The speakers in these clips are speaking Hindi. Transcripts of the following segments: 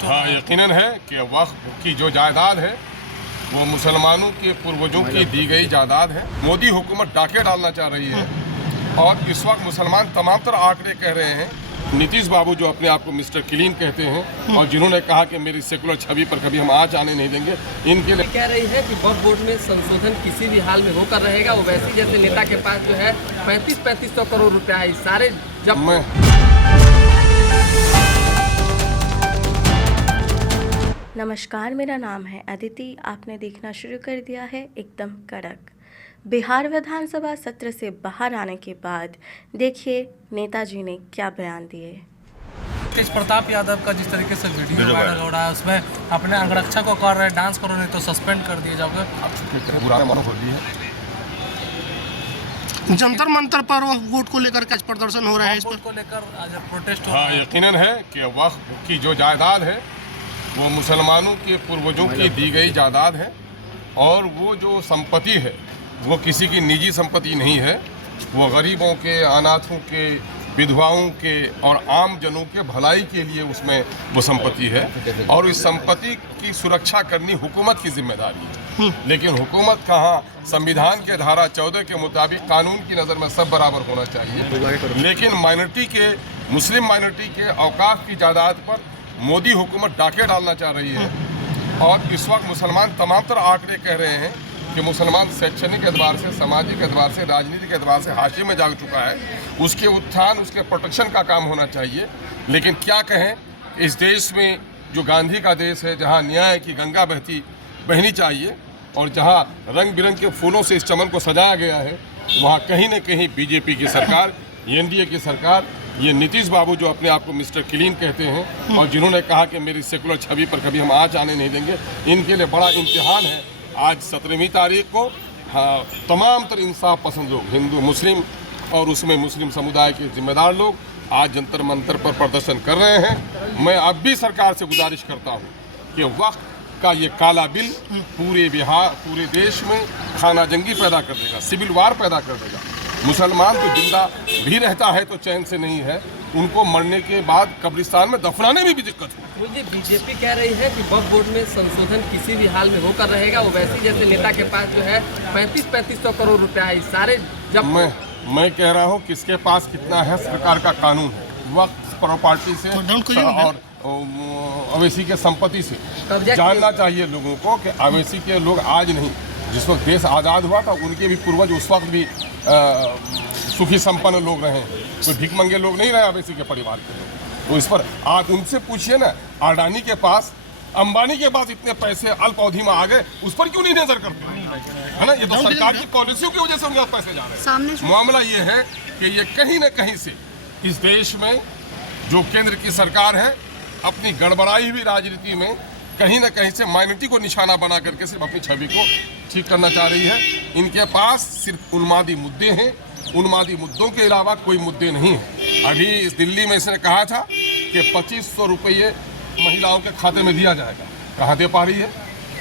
हाँ, यकीनन है कि वक्फ की जो जायदाद है वो मुसलमानों के पूर्वजों की दी गई जायदाद है। मोदी हुकूमत डाके डालना चाह रही है और इस वक्त मुसलमान तमाम तरह आंकड़े कह रहे हैं। नीतीश बाबू जो अपने आप को मिस्टर क्लीन कहते हैं और जिन्होंने कहा कि मेरी सेकुलर छवि पर कभी हम आँच आने नहीं देंगे, इनके लिए कह रही है कि वक्फ बोर्ड में संशोधन किसी भी हाल में होकर रहेगा। वो वैसी जैसे नेता के पास जो है 3500 करोड़ रुपया है, सारे जब मैं नमस्कार, मेरा नाम है अदिति। आपने देखना शुरू कर दिया है एकदम कड़क। बिहार विधानसभा सत्र से बाहर आने के बाद देखिए नेताजी ने क्या बयान दिए। तेज प्रताप यादव का जिस तरीके से वीडियो वायरल हो रहा है उसमें अपने अंगरक्षक को कर रहे हैं डांस करो नहीं तो सस्पेंड कर दिए जाओगे। जंतर मंतर पर वोट को लेकर आज प्रदर्शन हो रहा है, वोट को लेकर आज प्रोटेस्ट हो रहा हाँ, है। यकीनन है कि वक्फ की जो जायदाद है वो मुसलमानों के पूर्वजों की दी गई जायदाद है और वो जो संपत्ति है वो किसी की निजी संपत्ति नहीं है। वो गरीबों के, अनाथों के, विधवाओं के और आम जनों के भलाई के लिए उसमें वो संपत्ति है और इस संपत्ति की सुरक्षा करनी हुकूमत की जिम्मेदारी है। लेकिन हुकूमत कहाँ, संविधान के धारा 14 के मुताबिक कानून की नज़र में सब बराबर होना चाहिए, लेकिन माइनॉरिटी के, मुस्लिम माइनॉरिटी के औकाफ की जायदाद पर मोदी हुकूमत डाके डालना चाह रही है और इस वक्त मुसलमान तमाम तरह आंकड़े कह रहे हैं कि मुसलमान शैक्षणिक एतबार से, सामाजिक एतबार से, राजनीतिक एतबार से हाशिए में जा चुका है। उसके उत्थान, उसके प्रोटेक्शन का काम होना चाहिए। लेकिन क्या कहें, इस देश में जो गांधी का देश है, जहाँ न्याय की गंगा बहनी चाहिए और जहाँ रंग बिरंग के फूलों से इस चमन को सजाया गया है, वहाँ कहीं न कहीं बीजेपी की सरकार, एनडीए की सरकार, ये नीतीश बाबू जो अपने आप को मिस्टर क्लीन कहते हैं और जिन्होंने कहा कि मेरी सेकुलर छवि पर कभी हम आँच आने नहीं देंगे, इनके लिए बड़ा इम्तिहान है। आज 17वीं तारीख को हाँ, तमाम तरह इंसाफ पसंद लोग, हिंदू, मुस्लिम और उसमें मुस्लिम समुदाय के जिम्मेदार लोग आज जंतर मंतर पर प्रदर्शन कर रहे हैं। मैं अब भी सरकार से गुजारिश करता हूँ कि वक्त का ये काला बिल पूरे बिहार, पूरे देश में खाना जंगी पैदा कर देगा, सिविल वार पैदा कर देगा। मुसलमान तो जिंदा भी रहता है तो चैन से नहीं है, उनको मरने के बाद कब्रिस्तान में दफनाने में भी दिक्कत हो। मुझे बीजेपी कह रही है कि वक्फ बोर्ड में संशोधन किसी भी हाल में होकर रहेगा। वो वैसी जैसे नेता के पास जो है 3500 करोड़ रुपया है, सारे जब मैं कह रहा हूँ किसके पास कितना है, सरकार का कानून है। वक्त प्रॉपर्टी से और अवेसी के संपत्ति से जानना चाहिए लोगों को कि अवेसी के लोग आज नहीं, जिस वक्त देश आज़ाद हुआ था उनके भी पूर्वज उस वक्त भी सुखी संपन्न लोग रहे, कोई भिखमंगे लोग नहीं रहे अवेसी के परिवार के लोग। तो इस पर आप उनसे पूछिए ना, अडानी के पास, अंबानी के पास इतने पैसे अल्प अवधि में आ गए, उस पर क्यों नहीं नजर करते है ना? ये तो सरकार की पॉलिसियों की वजह से उनके पास पैसे जा रहे हैं। मामला ये है कि ये कहीं ना कहीं से इस देश में जो केंद्र की सरकार है अपनी गड़बड़ाई हुई राजनीति में कहीं ना कहीं से माइनॉरिटी को निशाना बना करके सिर्फ अपनी छवि को ठीक करना चाह रही है। इनके पास सिर्फ उन्मादी मुद्दे हैं, उन्मादी मुद्दों के अलावा कोई मुद्दे नहीं हैं। अभी इस दिल्ली में इसने कहा था कि 2500 रुपये महिलाओं के खाते में दिया जाएगा, कहाँ दे पा रही है?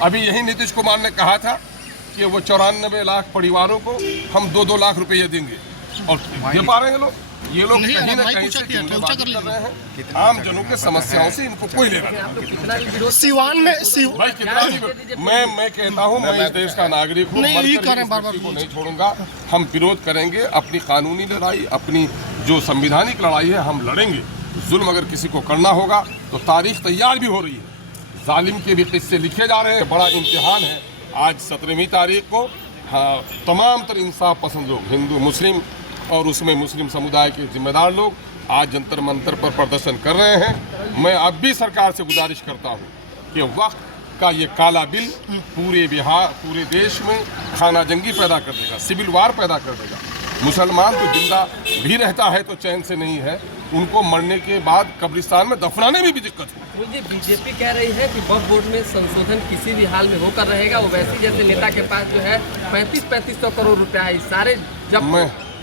अभी यही नीतीश कुमार ने कहा था कि वो 94 लाख परिवारों को हम 2-2 लाख रुपये देंगे और दे पा रहे हैं लोग। ये लोग कहीं ना कहीं से गुंडागर्दी कर रहे हैं, आम जनों के समस्याओं से इनको कोई लेना नहीं। सिवान में भाई कितना भी मैं कहता हूँ, मैं इस देश का नागरिक हूँ, को नहीं छोड़ूंगा। हम विरोध करेंगे, अपनी कानूनी लड़ाई, अपनी जो संवैधानिक लड़ाई है हम लड़ेंगे। जुल्म अगर किसी को करना होगा तो तारीख तैयार भी हो रही है, जालिम के भी किस्से लिखे जा रहे हैं। बड़ा इम्तिहान है। आज 17वीं तारीख को हाँ, तमाम तरह इंसाफ पसंद लोग, हिंदू, मुस्लिम और उसमें मुस्लिम समुदाय के जिम्मेदार लोग आज जंतर मंतर पर प्रदर्शन कर रहे हैं। मैं अब भी सरकार से गुजारिश करता हूँ कि वक्त का ये काला बिल पूरे बिहार, पूरे देश में खाना जंगी पैदा कर देगा, सिविल वार पैदा कर देगा। मुसलमान तो जिंदा भी रहता है तो चैन से नहीं है, उनको मरने के बाद कब्रिस्तान में दफनाने में भी दिक्कत हो। मुझे बीजेपी कह रही है कि वक्फ बोर्ड में संशोधन किसी भी हाल में होकर रहेगा। वो वैसी जैसे नेता के पास जो है 3500 करोड़ रुपया है, सारे जब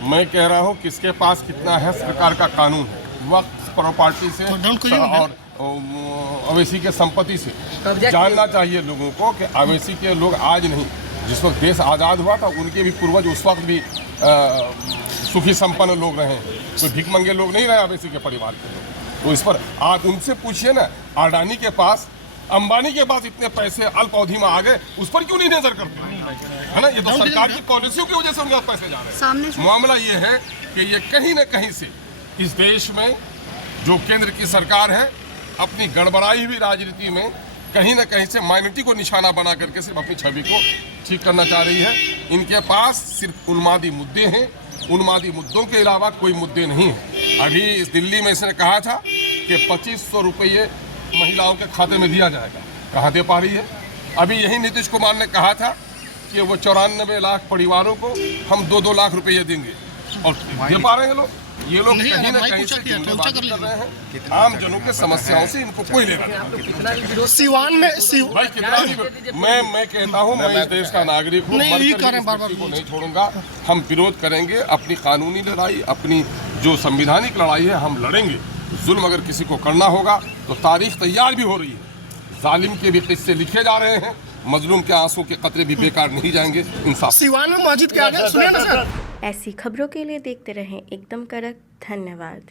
मैं कह रहा हूँ किसके पास कितना है, सरकार का कानून है। वक्त प्रॉपर्टी से और अवेसी के संपत्ति से जानना चाहिए लोगों को कि अवेसी के लोग आज नहीं, जिस वक्त देश आज़ाद हुआ था उनके भी पूर्वज उस वक्त भी सुखी संपन्न लोग रहे, कोई भिखमंगे लोग नहीं रहे अवेसी के परिवार के लोग। तो इस पर आप उनसे पूछिए ना, अडानी के पास, अंबानी के पास इतने पैसे अल्प अवधि में आ गए, उस पर क्यों नहीं नजर करते, है ना? ये तो सरकार की पॉलिसियों की वजह से उनके पास पैसे जा रहे हैं। मामला ये है कि ये कहीं न कहीं से इस देश में जो केंद्र की सरकार है अपनी गड़बड़ाई हुई राजनीति में कहीं न कहीं से माइनॉरिटी को निशाना बना करके सिर्फ अपनी छवि को ठीक करना चाह रही है। इनके पास सिर्फ उन्मादी मुद्दे हैं, उन्मादी मुद्दों के अलावा कोई मुद्दे नहीं हैं। अभी इस दिल्ली में इसने कहा था कि 2500 रुपये महिलाओं के खाते में दिया जाएगा, कहाँ दे पा रही है? अभी यही नीतीश कुमार ने कहा था कि वो 94 लाख परिवारों को हम 2-2 लाख रुपये देंगे, और दे पा रहे हैं लोग। ये लोग कहीं न कहीं से जुमलेबाजी कर रहे हैं। आम जनों के समस्याओं से इनको कोई लेना नहीं। सिवान में भाई कितना भी मैं कहता हूँ, मैं इस देश का नागरिक हूँ, को नहीं छोड़ूंगा। हम विरोध करेंगे, अपनी कानूनी लड़ाई, अपनी जो संवैधानिक लड़ाई है हम लड़ेंगे। जुल्म अगर किसी को करना होगा तो तारीख तैयार भी हो रही है, जालिम के भी किस्से लिखे जा रहे हैं, मजलूम के आंसू के कतरे भी बेकार नहीं जाएंगे। इंसाफ। सिवान में मस्जिद के आगे सुनिए ना सर। ऐसी खबरों के लिए देखते रहें एकदम कड़क। धन्यवाद।